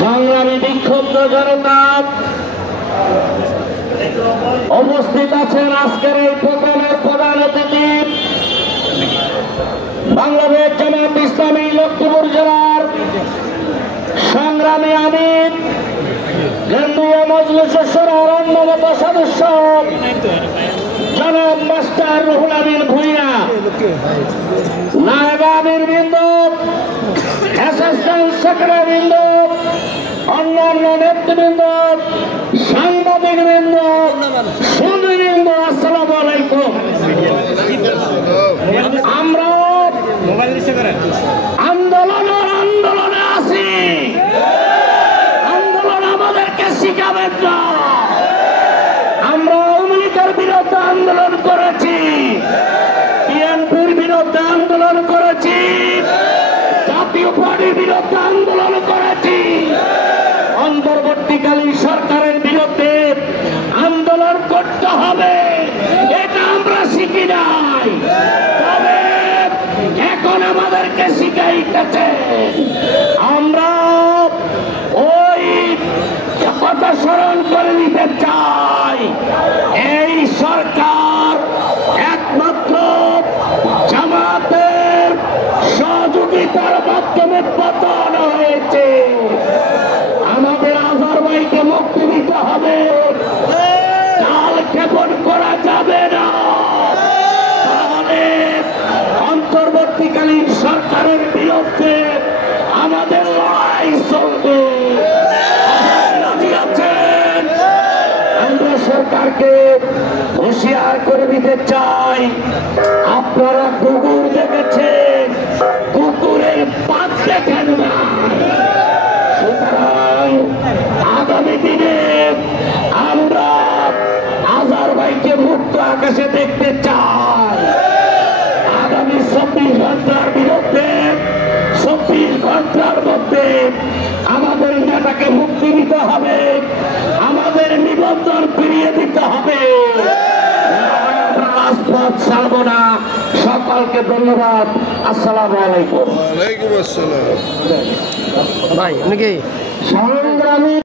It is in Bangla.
সংগ্রামী বিক্ষুব্ধ জনতা উপস্থিত আছেন আজকের এই প্রোগ্রামের প্রধান অতিথি বাংলাদেশ জামায়াত ইসলামী লক্ষ্মীপুর জেলার সংগ্রামী আমির কেন্দ্রীয় মজলিসের সুরার অন্যতম সদস্য জনাব মাস্টার রুহুল আমিন ভূঁইয়া, নায়েব আমির বৃন্দ, অ্যাসিস্ট্যান্ট সেক্রেটারি বৃন্দ, অন্যান্য নেতৃবৃন্দ, সাংবাদিক বৃন্দ, সুধীবৃন্দ, আসসালামু আলাইকুম। আমরা আন্দোলনে আছি। আন্দোলন আমাদেরকে শিখাবেন না। আমরা আওয়ামী লীগের বিরুদ্ধে আন্দোলন করেছি, বিএনপির বিরুদ্ধে আন্দোলন করেছি, জাতীয় পার্টির বিরুদ্ধে আন্দোলন করেছি, অন্তর্বর্তীকালীন সরকারের বিরুদ্ধে আন্দোলন করতে হবে, এটা আমরা শিখি নাই। তবে এখন আমাদেরকে শিখাইতেছে। আমরা ওই কথা স্মরণ করে দিতে চাই, এই সরকার একমাত্র জামাতের সহযোগিতার মাধ্যমে পতন হয়েছে। আমাদের আজহার ভাইকে মুক্তি দিতে হবে, কাল ক্ষেপণ করা যাবে না। তাহলে অন্তর্বর্তীকালীন সরকারের বিরুদ্ধে আমাদের লড়াই চলবে। আমরা সরকারকে হুঁশিয়ার করে দিতে চাই, আপনারা কুকুর দেখেছেন, কুকুরের পাত দেখেন না। সুতরাং আগামী দিনে আমরা আজহার ভাইকে মুক্ত আকাশে দেখতে চাই। আগামী 24 ঘন্টার বিরুদ্ধে 24 ঘন্টার মধ্যে আমাদের নেতাকে মুক্তি দিতে হবে, আমাদের নিবন্ধন ফিরিয়ে দিতে হবে। রাজপথ ছাড়ব না। সকলকে ধন্যবাদ। আসসালামু আলাইকুম। ওয়ালাইকুম আসসালাম। ভাই অনেকেই সংগ্রামী